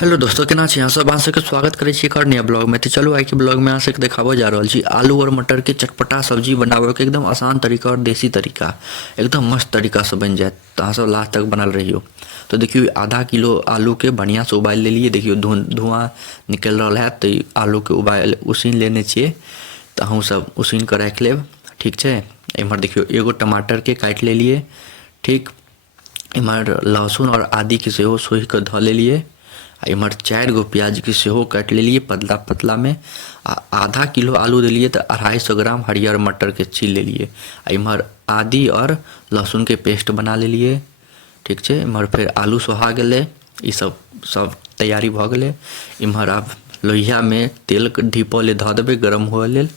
Hello दोस्तों, केना छी अहाँ सब? अहाँ सबके स्वागत करै छी एक और नया ब्लॉग में। तो चलो आइ के ब्लॉग में अहाँ सबके देखाबो जा रहल छी आलू और मटर के चटपटा सब्जी बनाबे के एकदम आसान तरीका और देसी तरीका, एकदम मस्त तरीका से बन जाए। तो अहाँ सब लास्ट तक बनल रहियो। तो देखियो आधा किलो आलू के बढ़िया से उबाल लेलिए। देखियो धुआं निकल रहा है। तो आलू के उबाल उसीन लेने छिए। तो अहूँ सब उसीन के राख लेब, ठीक है। इम्हर देखियो एगो टमाटर के काट लेलिए, ठीक। इम्हर लहसुन और आदि के सेहो सोहि के धो लेलिए। इम्हर 4 गो प्याज के सेहो काट लेलिए पतला पतला में। आधा किलो आलू दिलिए तो 250 ग्राम हरियर मटर के छील लेलिए। इम्हर आदि और लहसुन के पेस्ट बना लेलिए, ठीक है। इम्हर फिर आलू सोहा गेलै, ई सब तैयारी भऽ गेलै। इम्हर आब लोहिया में तेल ढीपऽ ले धऽ देबै गरम हुअ लेल,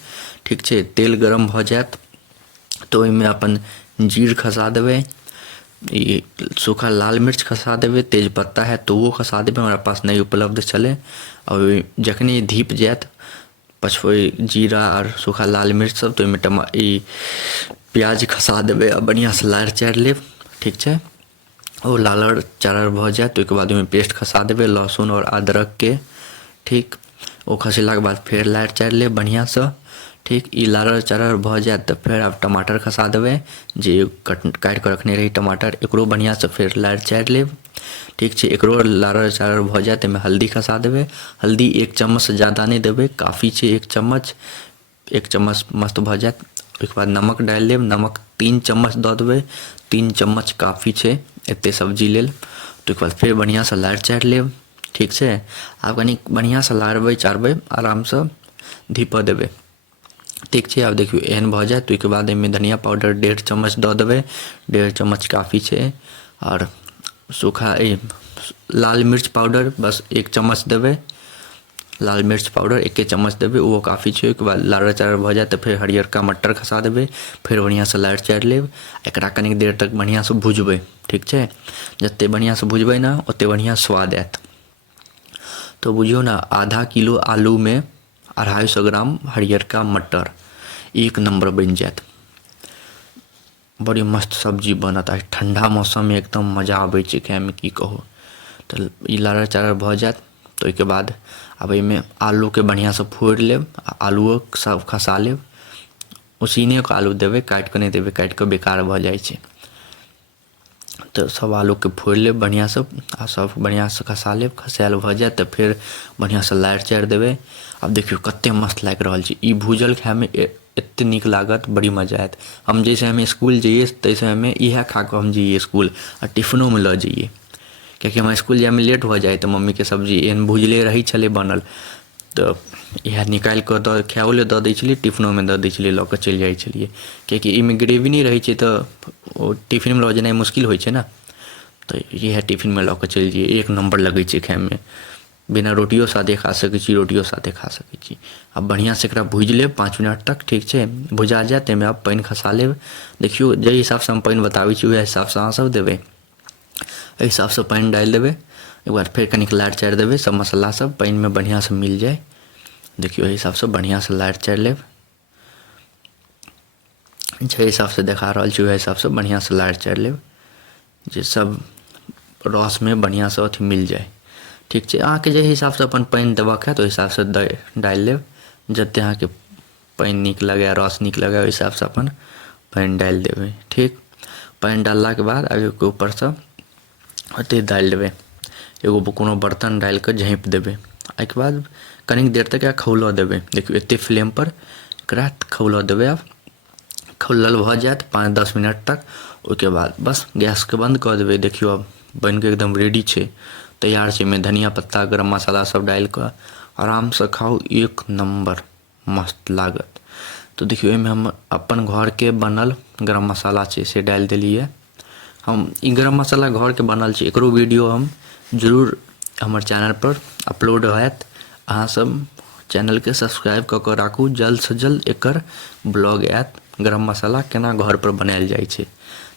ठीक है। तेल गरम भऽ जाएत तो ओहिमे अपन जीर खसा देबै, सूखा लाल मिर्च खसा देवे, तेज पत्ता है तो वो खसा देवे, हमारा पास नहीं उपलब्ध चले। और जखनी धीप जात पछुए जीरा और सूखा लाल मिर्च सब, तो प्याज खसा देवे और बढ़िया से लार चार लेब, ठीक है। और लाल चार भ जाए तो एक बाद में पेस्ट खसा देवे लहसुन और अदरक के, ठीक। वो खसेला के बाद फिर लार चार लेब बढ़िया से, ठीक। ई लारर चारर भ जाए तो फिर आप टमाटर खसा देवे, जे काट के रखने रही टमाटर, एकरो बढ़िया से फिर लार चार लेब, ठीक है। एकरो लारर चारर भ जाए तो हल्दी खसा देवे। हल्दी 1 चम्मच से ज़्यादा नहीं देवे, काफ़ी है 1 चम्मच मस्त भ जाए। उसके बाद नमक डाल लेब, नमक 3 चम्मच दऽ देवे, 3 चम्मच काफ़ी है एते सब्जी लेल। तो बाद फिर बढ़िया से लार चार लेब, ठीक है। आप कनी बढ़िया से लारबै चारबै आराम से धीप देवे, ठीक है। अब देखियो एहन भ जाए तो बाद में धनिया पाउडर 1.5 चम्मच दऽ देवे, 1.5 चम्मच काफ़ी है। और सूखा लाल मिर्च पाउडर बस 1 चम्मच देवे, लाल मिर्च पाउडर 1 चम्मच देवे, वो काफ़ी है। उसके बाद लार चार भ जाए तो फिर हरियरका मटर खसा देवे, फिर बढ़िया से लार चार लेब। एकरा कनी देर तक बढ़िया से भुजबै, ठीक है। जते बढ़िया से भुजबै ना ओते बढ़िया स्वाद आएत। तो बुझियो ना आधा किलो आलू में 250 ग्राम हरियरका मटर, एक नंबर बन जात। बड़ी मस्त सब्जी बनत है ठंडा मौसम में, एकदम मजा आबै छै खाए में, की कहो। तो ई लार चार भ जात तो के बाद अब में आलू के बढ़िया से फोड़ लेब, आलूओ सब खसा लेब। उसीने के आलू देवे, काट के नहीं देवे, काट के बेकार भ जाए छै। तो सब आलू के फोड़ लेब बढ़िया से आ सब बढ़िया से खसा लेब। खसायल भ जाए तो फिर बढ़िया से लार चार देवे। अब देखियो कते मस्त लाग रहल छै ई भूजल खाए में, एते नीक लागत, बड़ी मजा आयत। हम जैसे हमें स्कूल जाइए तैसे हमें इहे खा के हम जाइए स्कूल, और टिफिनो में ल जाइए। क्योंकि हम स्कूल जाए में लेट हो जाए तो मम्मी के सब्जी एहन भुजले रही छले बनल, तो यह निकाल के खाओ ले दऽ दै छलिए, टिफिनो में दऽ दै छलिए, लऽ के चलि जाइ छलिए। किएकि इमे ग्रेवी नहीं रही छै तो ओ टिफिन में लऽ जेनाइ मुश्किल होइ छै ना। तो यह टिफिन में लऽ के चलि जाइए, एक नंबर लगे छै खाए में। बिना रोटियों साथे खा सकै छी, रोटियों साथे खा सकै छी। अब बढ़िया से एकरा भूज लेब 5 मिनट तक, ठीक है। भुजा जाए ताहिमे अब पानि खसा लेब। देखियो जे हिसाब से हम पानि बताबै छी उहे हिसाब से अहाँ सब देबै, एहि हिसाब से पानि डालि देबै। एक बार फिर कनिक लार चार देबै, सब मसाला सब पानि में बढ़िया से मिल जाए। देखियो एहि हिसाब से बढ़िया से लार चार लेब, जे हिसाब से देखा रहल छी उहे हिसाब से बढ़िया से लार चार लेब, जे सब रस में बढ़िया से अथी मिल जाए, ठीक है। अहाँ के जे हिसाब से अपन पानि देबाक है तो हिसाब से डालि लेब। जते अहाँ के पानि नीक लगे, रस नीक लगे, ओहि हिसाब से अपन पानि डालि देबै, ठीक। पानि डालला के बाद आगे के ऊपर से ओते डालि देबै, एगो कोनो बर्तन डालि के झाँपि देबै। एहिके बाद कनिक देर तक एकरा खौलऽ देबै। देखियो एते फ्लेम पर एकरा खौलऽ देबै। अब खौलल भ जाएत 5-10 मिनट तक, ओके बाद बस गैस के बंद कऽ देबै। देखियो अब बन के एकदम रेडी छै, तैयार छै। में धनिया पत्ता गरम मसाला सब डालि के आराम से खाओ, एक नंबर मस्त लागत। तो देखियो एहिमे हम अपन घर के बनल गरम मसाला छै से डालि देलिए। हम ई गरम मसाला घर के बनल छै, एकरो वीडियो हम जरूर हमर चैनल पर अपलोड होयत। अहाँ सब चैनल के सब्सक्राइब कऽ के राखू, जल्द से जल्द एकर ब्लॉग आयत, गरम मसाला केना घर पर बनायल जाइ छै,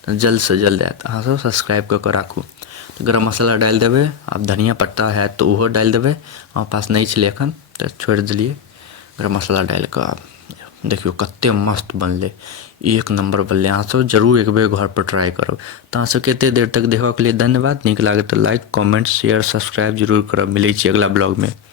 तो जल्द से जल्द आयत। अहाँ सब सब्सक्राइब कऽ के राखू। तो गरम मसाला डालि देबै। अब धनिया पत्ता है तो ओहो डालि देबै, हमारे पास नहीं छलै एखन तो छोड़ि देलिए। गरम मसाला डालि के देखियो कते मस्त बनले, एक नंबर बनले। अहाँ सब जरूर एक बेर घर पर ट्राई करब। तो अहाँ सबके एते देर तक देखा के लिए धन्यवाद। नीक लागे तो लाइक कमेंट शेयर सब्सक्राइब जरूर करब। मिलै छी अगला ब्लॉग में।